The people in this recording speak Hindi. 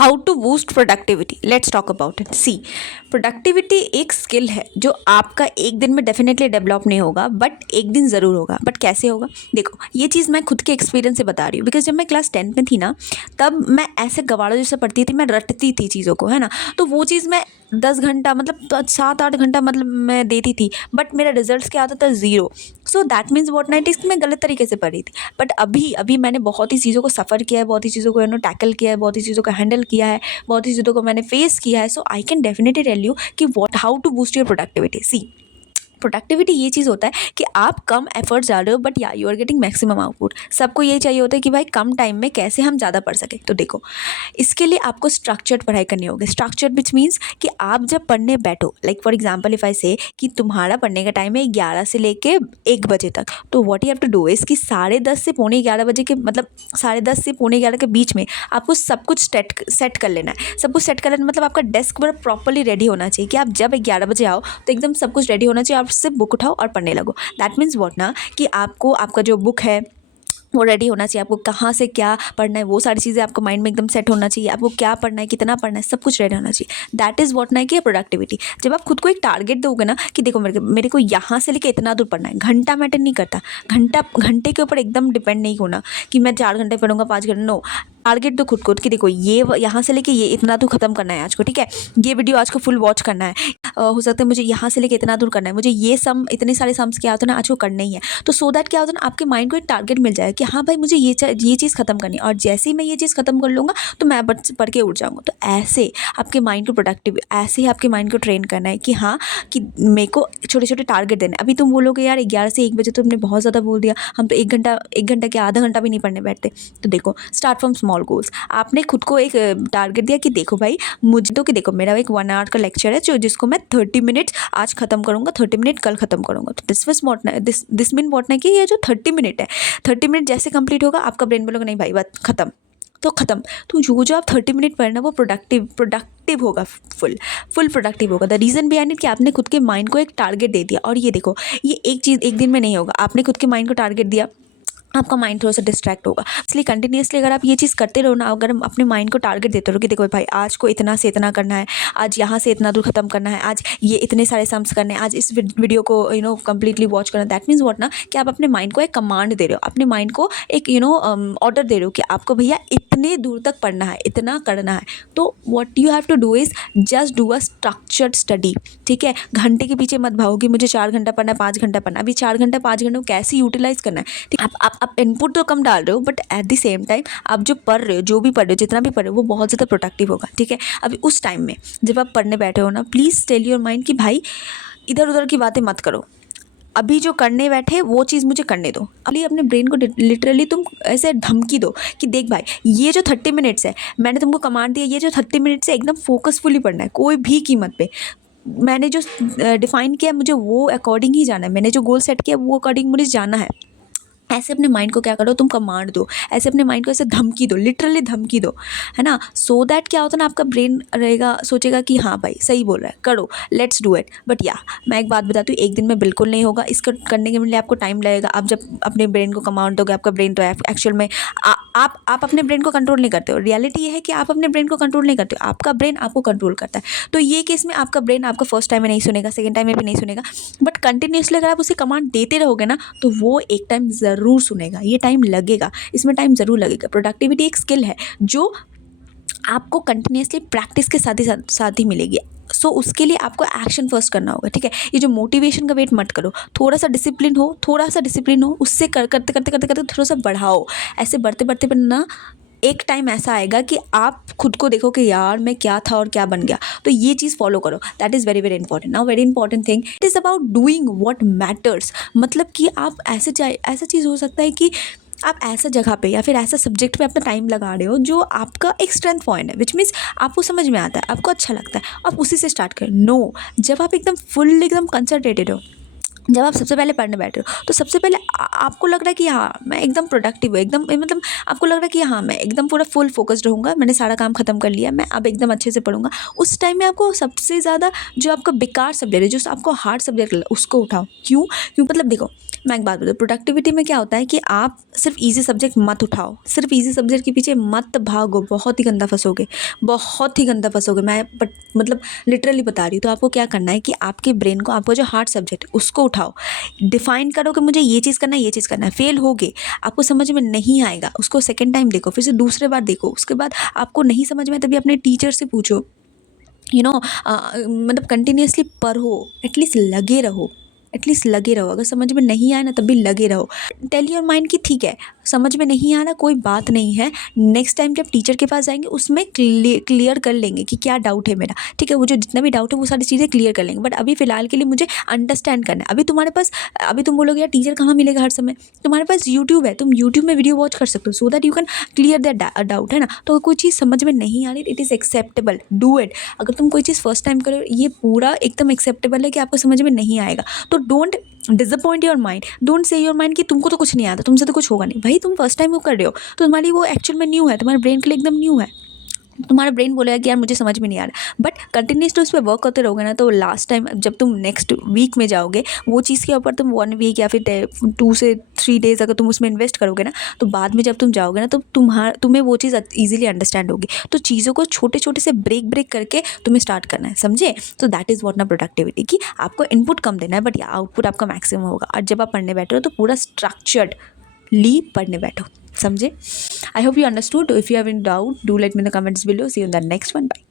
How to boost productivity, let's talk about it. See, productivity एक स्किल है जो आपका एक दिन में डेफिनेटली डेवलप नहीं होगा, बट एक दिन ज़रूर होगा। बट कैसे होगा? देखो, ये चीज़ मैं खुद के एक्सपीरियंस से बता रही हूँ, बिकॉज जब मैं क्लास 10th में थी ना, तब मैं ऐसे गवारों जैसे पढ़ती थी, मैं रटती थी चीज़ों को, है ना। तो वो चीज़ मैं 10 घंटा मतलब 7-8 घंटा मतलब मैं देती थी, बट मेरा रिजल्ट क्या आता था? Zero. So that means what night is मैं गलत तरीके से पढ़ी थी। बट अभी अभी मैंने बहुत ही चीज़ों को सफ़र किया है, बहुत ही चीज़ों को टैकल किया है, बहुत ही चीज़ों को हैंडल किया है, बहुत ही चीज़ों को मैंने फेस किया है। So I can definitely tell you कि what how to boost your productivity. See, productivity ये चीज़ होता है कि आप कम एफर्ट्स डाल रहे हो, बट या you are getting maximum output. सबको यही चाहिए होता है कि भाई कम टाइम में कैसे हम ज़्यादा पढ़ सकें। तो देखो, इसके लिए आपको स्ट्रक्चर्ड पढ़ाई करनी होगी। स्ट्रक्चर्ड विच मीन्स कि आप जब पढ़ने बैठो, like for example if I से कि तुम्हारा पढ़ने का टाइम है 11 से लेके 1 बजे तक, तो what you have to do is कि 10:30 से 11:45 के मतलब 10:30 से 11:45 के बीच में आपको सब कुछ सेट कर लेना है। सब कुछ सेट कर लेना मतलब आपका डेस्क पर प्रॉपरली रेडी होना चाहिए कि आप जब 11 बजे आओ तो एकदम सब कुछ रेडी होना चाहिए। आप सिर्फ बुक उठाओ और पढ़ने लगो। दैट मीन्स व्हाट ना कि आपको आपका जो बुक है वो रेडी होना चाहिए। आपको कहाँ से क्या पढ़ना है वो सारी चीज़ें आपको माइंड में एकदम सेट होना चाहिए। आपको क्या पढ़ना है, कितना पढ़ना है, सब कुछ रेडी होना चाहिए। दैट इज़ व्हाट ना कि प्रोडक्टिविटी। जब आप खुद को एक टारगेट दोगे ना कि देखो मेरे को यहाँ से लेके इतना दूर पढ़ना है, घंटा मैटर नहीं करता। घंटे के ऊपर एकदम डिपेंड नहीं होना कि मैं 4 घंटे पढ़ूंगा, 5 घंटे। नो, टारगेट दो खुद को कि देखो ये यहाँ से लेके ये इतना दूर खत्म करना है आज को, ठीक है। ये वीडियो आज को फुल वॉच करना है। हो सकता है मुझे यहाँ से लेके इतना दूर करना है, मुझे ये सम इतने सारे सम्स क्या होता है ना आज को करना ही है। तो सो दैट क्या होता है ना, आपके माइंड को एक टारगेट मिल जाएगा कि हाँ भाई मुझे ये चीज़ खत्म करनी है, और जैसे ही मैं ये चीज़ खत्म कर लूँगा तो मैं पढ़ के उठ जाऊँगा। तो ऐसे आपके माइंड को प्रोडक्टिव, ऐसे ही आपके माइंड को ट्रेन करना है कि हाँ कि मेरे को छोटे छोटे टारगेट देने। अभी तुम बोलोगे यार 11 से 1 बजे तो तुमने बहुत ज़्यादा बोल दिया, हम तो 1 घंटा क्या आधा घंटा भी नहीं पढ़ने बैठते। तो देखो, स्टार्ट फ्रॉम स्मॉल गोल्स। आपने खुद को एक टारगेट दिया कि देखो भाई मुझे तो कि देखो मेरा एक 1 आवर का लेक्चर है जिसको मैं 30 मिनट्स आज खत्म करूँगा, 30 मिनट कल खत्म करूँगा। तो दिस मीन व्हाट ना कि ये जो 30 मिनट है, 30 मिनट जैसे कंप्लीट होगा आपका ब्रेन बोलेगा नहीं भाई बात खत्म, तो ख़त्म। तो जो आप 30 मिनट पढ़ना वो प्रोडक्टिव होगा, फुल प्रोडक्टिव होगा। द रीज़न बिहाइंड इट कि आपने खुद के माइंड को एक टारगेट दे दिया। और ये देखो, ये एक चीज़ एक दिन में नहीं होगा। आपने खुद के माइंड को टारगेट दिया, आपका माइंड थोड़ा सा डिस्ट्रैक्ट होगा। इसलिए कंटिन्यूसली अगर आप ये चीज़ करते रहो ना, अगर हम अपने माइंड को टारगेट देते रहो कि देखो भाई आज को इतना से इतना करना है, आज यहाँ से इतना दूर खत्म करना है, आज ये इतने सारे सम्स करने हैं, आज इस वीडियो को कंप्लीटली वॉच करना। दैट मीन्स व्हाट ना कि आप अपने माइंड को एक कमांड दे रहे हो, अपने माइंड को एक ऑर्डर दे रहे हो कि आपको भैया इतने दूर तक पढ़ना है, इतना करना है। तो what you have to do is just do a structured study, ठीक है। घंटे के पीछे मत भागो कि मुझे 4 घंटा पढ़ना है, 5 घंटा पढ़ना है। अभी 4 घंटा 5 घंटे को कैसे यूटिलाइज करना है, ठीक है। आप इनपुट तो कम डाल रहे हो, but at the same time आप जो पढ़ रहे हो, जो भी पढ़ रहे हो, जितना भी पढ़ रहे हो, वो बहुत ज़्यादा प्रोडक्टिव होगा, ठीक है। अभी उस टाइम में जब आप पढ़ने बैठे हो ना, प्लीज़ टेल योर माइंड कि भाई इधर उधर की बातें मत करो, अभी जो करने बैठे वो चीज़ मुझे करने दो। अभी अपने ब्रेन को लिटरली तुम ऐसे धमकी दो कि देख भाई ये जो 30 मिनट्स है, मैंने तुमको कमांड दिया, ये जो 30 मिनट्स है एकदम फोकसफुली पढ़ना है, कोई भी कीमत पे। मैंने जो डिफ़ाइन किया मुझे वो अकॉर्डिंग ही जाना है, मैंने जो गोल सेट किया वो अकॉर्डिंग मुझे जाना है। ऐसे अपने माइंड को क्या करो, तुम कमांड दो, ऐसे अपने माइंड को ऐसे धमकी दो, लिटरली धमकी दो, है ना। सो दैट क्या होता है ना, आपका ब्रेन रहेगा, सोचेगा कि हाँ भाई सही बोल रहा है, करो, लेट्स डू इट। बट या मैं एक बात बताती हूँ, एक दिन में बिल्कुल नहीं होगा। इसको करने के लिए आपको टाइम लगेगा। आप जब अपने ब्रेन को कमांड दोगे, आपका ब्रेन तो एक्चुअल में आप अपने ब्रेन को कंट्रोल नहीं करते हो। रियलिटी ये है कि आप अपने ब्रेन को कंट्रोल नहीं करते हो, आपका ब्रेन आपको कंट्रोल करता है। तो ये केस में आपका ब्रेन आपका फर्स्ट टाइम में नहीं सुनेगा, सेकेंड टाइम में भी नहीं सुनेगा, बट कंटिन्यूसली अगर आप उसे कमांड देते रहोगे ना तो वो एक टाइम ज़रूर सुनेगा। ये टाइम लगेगा, इसमें टाइम ज़रूर लगेगा। प्रोडक्टिविटी एक स्किल है जो आपको कंटिन्यूसली प्रैक्टिस के साथ ही मिलेगी। सो उसके लिए आपको एक्शन फर्स्ट करना होगा, ठीक है। ये जो मोटिवेशन का वेट मत करो, थोड़ा सा डिसिप्लिन हो, उससे करते थोड़ा सा बढ़ाओ। ऐसे बढ़ते ना एक टाइम ऐसा आएगा कि आप खुद को देखो कि यार मैं क्या था और क्या बन गया। तो ये चीज़ फॉलो करो। That is very very important. Now very important thing it is about doing what matters. मतलब कि आप ऐसा चीज़ हो सकता है कि आप ऐसा जगह पे या फिर ऐसा सब्जेक्ट पे अपना टाइम लगा रहे हो जो आपका एक स्ट्रेंथ पॉइंट है, विच मीन्स आपको समझ में आता है, आपको अच्छा लगता है, आप उसी से स्टार्ट करें। नो, जब आप एकदम कंसंट्रेटेड हो, जब आप सबसे पहले पढ़ने बैठ रहे हो, तो सबसे पहले आपको लग रहा है कि हाँ मैं एकदम प्रोडक्टिव हूँ, एकदम मतलब आपको लग रहा है कि हाँ मैं एकदम पूरा फुल फोकस्ड रहूँगा, मैंने सारा काम खत्म कर लिया, मैं अब एकदम अच्छे से पढ़ूंगा। उस टाइम में आपको सबसे ज़्यादा जो आपका बेकार सब्जेक्ट है, जो आपको हार्ड सब्जेक्ट उसको उठाओ। क्यों मतलब देखो, मैं एक बात बताऊँ, प्रोडक्टिविटी में क्या होता है कि आप सिर्फ इजी सब्जेक्ट मत उठाओ, सिर्फ इजी सब्जेक्ट के पीछे मत भागो, बहुत ही गंदा फंसोगे, बहुत ही गंदा फंसोगे। मैं बट मतलब लिटरली बता रही हूँ। तो आपको क्या करना है कि आपके ब्रेन को, आपको जो हार्ड सब्जेक्ट है उसको उठाओ, डिफाइन करो कि मुझे ये चीज़ करना है, ये चीज़ करना है। फेल हो गए, आपको समझ में नहीं आएगा, उसको सेकेंड टाइम देखो, फिर से दूसरे बार देखो, उसके बाद आपको नहीं समझ में, तभी अपने टीचर से पूछो, मतलब कंटिन्यूसली पढ़ो, एटलीस्ट लगे रहो, एटलीस्ट लगे रहो। अगर समझ में नहीं आया ना तब भी लगे रहो। टेल योर माइंड कि ठीक है, समझ में नहीं आ रहा, कोई बात नहीं है, नेक्स्ट टाइम जब टीचर के पास जाएंगे उसमें क्लियर कर लेंगे कि क्या डाउट है मेरा, ठीक है। वो जो जितना भी डाउट है वो सारी चीज़ें क्लियर कर लेंगे, बट अभी फ़िलहाल के लिए मुझे अंडरस्टैंड करना है। अभी तुम्हारे पास, अभी तुम बोलोगे यार टीचर कहाँ मिलेगा हर समय, तुम्हारे पास यूट्यूब है, तुम यूट्यूब में वीडियो वॉच कर सकते हो, so that you can clear that doubt, है ना। तो अगर कोई चीज़ समझ में नहीं आ रही, it is acceptable, do it. अगर तुम कोई चीज़ फर्स्ट टाइम करो, ये पूरा एकदम एक्सेप्टेबल है कि आपको समझ में नहीं आएगा। तो don't disappoint your mind, don't say your mind कि तुमको तो कुछ नहीं आता, तुमसे तो कुछ होगा नहीं। भाई तुम फर्स्ट टाइम वो कर रहे हो तो तुम्हारे लिए वो एक्चुअल में न्यू है, तुम्हारे ब्रेन के लिए एकदम न्यू है। तुम्हारा ब्रेन बोलेगा कि यार मुझे समझ में नहीं आ रहा, बट कंटिन्यूसली उस पर वर्क करते रहोगे ना, तो लास्ट टाइम जब तुम नेक्स्ट वीक में जाओगे, वो चीज़ के ऊपर तुम 1 वीक या फिर 2 से 3 डेज़ अगर तुम उसमें इन्वेस्ट करोगे ना, तो बाद में जब तुम जाओगे ना, तो तुम्हें वो चीज़ ईजिली अंडरस्टैंड होगी। तो चीज़ों को छोटे छोटे से ब्रेक करके तुम्हें स्टार्ट करना है, समझे। तो दैट इज़ वॉट ना प्रोडक्टिविटी, कि आपको इनपुट कम देना है बट आउटपुट आपका मैक्सिमम होगा। और जब आप पढ़ने बैठो तो पूरा स्ट्रक्चर्ड ली पढ़ने बैठो, समझे। I hope you understood. If you have any doubt, do let me in the comments below. See you in the next one. Bye.